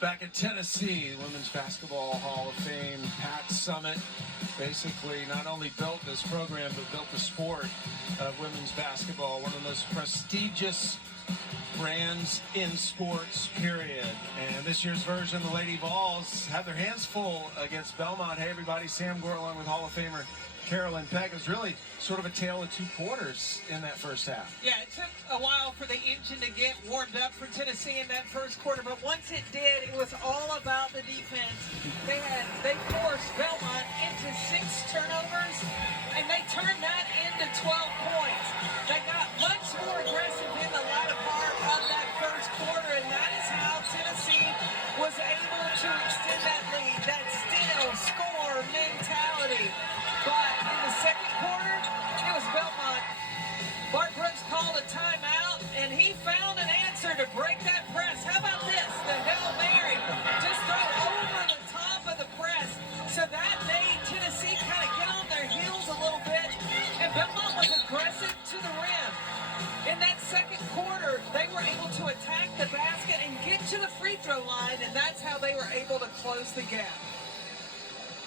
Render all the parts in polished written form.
Back at Tennessee, Women's Basketball Hall of Fame, Pat Summitt basically not only built this program, but built the sport of women's basketball, one of the most prestigious brands in sports, period. And this year's version, the Lady Vols have their hands full against Belmont. Hey, everybody, Sam Gore along with Hall of Famer Carolyn Peck. Is really sort of a tale of two quarters in that first half. Yeah, it took a while for the engine to get warmed up for Tennessee in that first quarter, but once it did, it was all about the defense. They forced Belmont into 6 turnovers, and they turned that into 12 points. They got much more aggressive in the latter part of that first quarter, and that is how Tennessee was able to extend that lead, that steal, score mentality. But in the second quarter, it was Belmont. Bart Brooks called a timeout, and he found an answer to break that press. How about this? The Hail Mary. Just throw over the top of the press. So that made Tennessee kind of get on their heels a little bit, and Belmont was aggressive to the rim. In that second quarter, they were able to attack the basket and get to the free throw line, and that's how they were able to close the gap.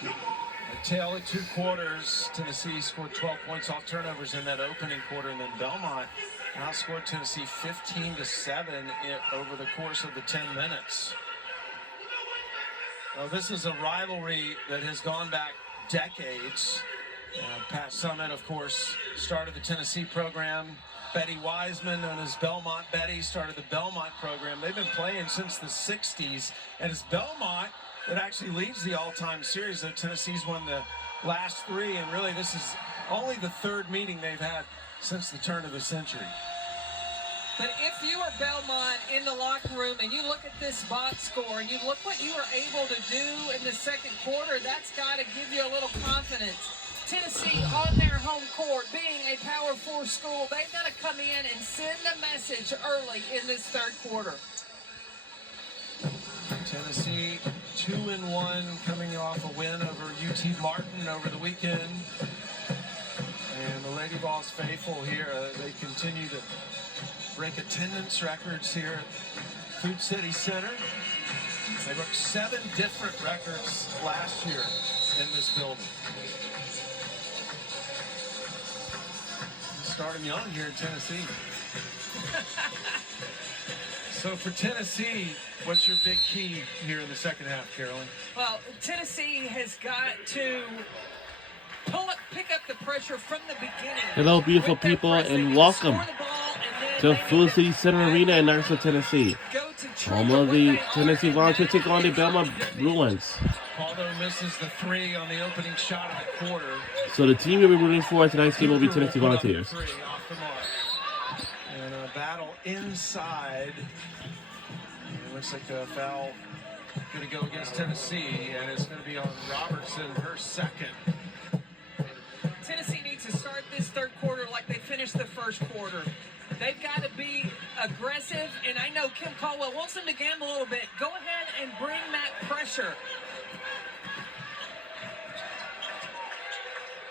A tale of two quarters. Tennessee scored 12 points off turnovers in that opening quarter, and then Belmont outscored Tennessee 15-7 over the course of the 10 minutes. Well, this is a rivalry that has gone back decades. Pat Summitt, of course, started the Tennessee program. Betty Wiseman, known as Belmont Betty, started the Belmont program. They've been playing since the 60s, and it's Belmont that actually leads the all-time series. Though Tennessee's won the last 3, and really this is only the 3rd meeting they've had since the turn of the century. But if you are Belmont in the locker room and you look at this box score and you look what you were able to do in the second quarter, that's got to give you a little confidence. Tennessee on their home court, being a Power 4 school, they've got to come in and send a message early in this third quarter. Tennessee 2-1, coming off a win over UT Martin over the weekend. And the Lady Vols faithful here, they continue to break attendance records here at Food City Center. They broke 7 different records last year in this building. Starting young here in Tennessee. So for Tennessee, what's your big key here in the second half, Carolyn? Well, Tennessee has got to pick up the pressure from the beginning. Hello, beautiful people, and welcome to Food City Center Arena in Knoxville, Tennessee. Home of the Tennessee Volunteers take on the Belmont Bruins. Aldo misses the 3 on the opening shot of the quarter. So the team you'll be rooting for tonight's game will be Tennessee Volunteers. 3 off the mark. And a battle inside. It looks like a foul going to go against Tennessee, and it's going to be on Robertson, her second. Tennessee needs to start this third quarter like they finished the first quarter. They've got to be aggressive, and I know Kim Caldwell wants them to gamble a little bit. Go ahead and bring that pressure.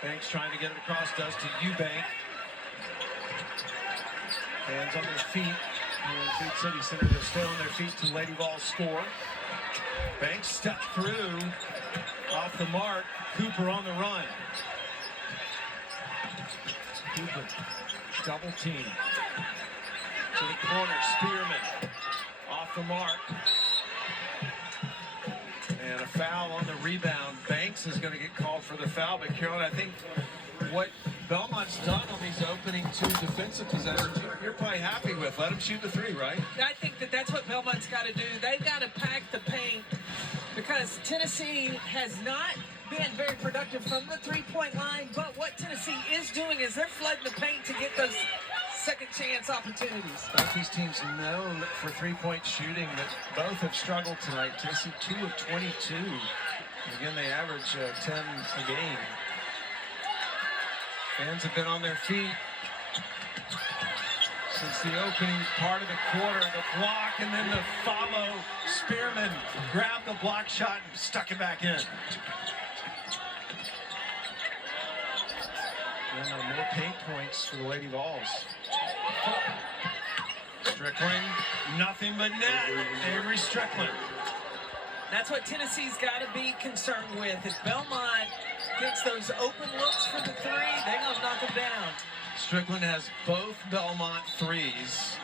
Banks trying to get it across, does to Eubank. Fans on their feet here in Food City Center. They'll stay on their feet to Lady Vols score. Banks stepped through, off the mark. Cooper on the run. Cooper, double team. To the corner, Spearman, off the mark. And a foul on the rebound. Banks is going to get called for the foul, but Carolyn, I think what Belmont's done on these opening 2 defensive possessions, you're probably happy with. Let them shoot the 3, right? I think that's what Belmont's got to do. They've got to pack the paint because Tennessee has not been very productive from the 3-point line, but what Tennessee is doing is they're flooding the paint to get those second chance opportunities. Both these teams known for 3-point shooting, that both have struggled tonight. Tennessee 2 of 22. Again, they average 10 a game. Fans have been on their feet since the opening part of the quarter. The block and then the follow. Spearman grabbed the block shot and stuck it back in. And more paint points for the Lady Vols. Strickland, nothing but net. Avery Strickland. That's what Tennessee's got to be concerned with. If Belmont gets those open looks for the three, they're going to knock them down. Strickland has both Belmont threes.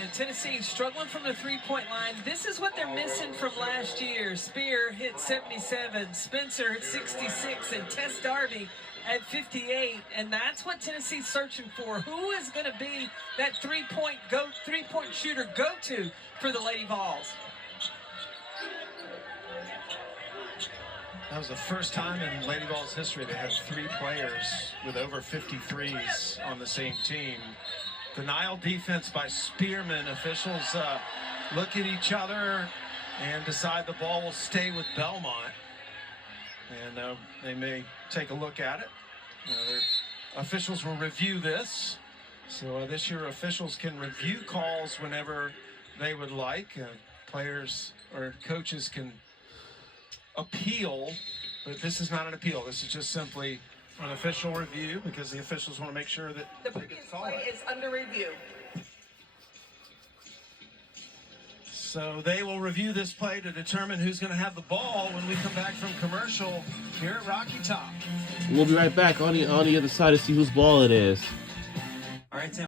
And Tennessee struggling from the three-point line. This is what they're missing from last year. Spear hit 77, Spencer hit 66, and Tess Darby at 58. And that's what Tennessee's searching for. Who is going to be that three-point shooter go-to for the Lady Vols? That was the first time in Lady Vols history they had 3 players with over 53s on the same team. Denial defense by Spearman. Officials look at each other and decide the ball will stay with Belmont. And they may take a look at it. Their officials will review this. So this year officials can review calls whenever they would like. Players or coaches can appeal, but this is not an appeal. This is just simply an official review because the officials want to make sure that the previous play is under review. So they will review this play to determine who's going to have the ball when we come back from commercial here at Rocky Top. We'll be right back on the other side to see whose ball it is. All right, Tim.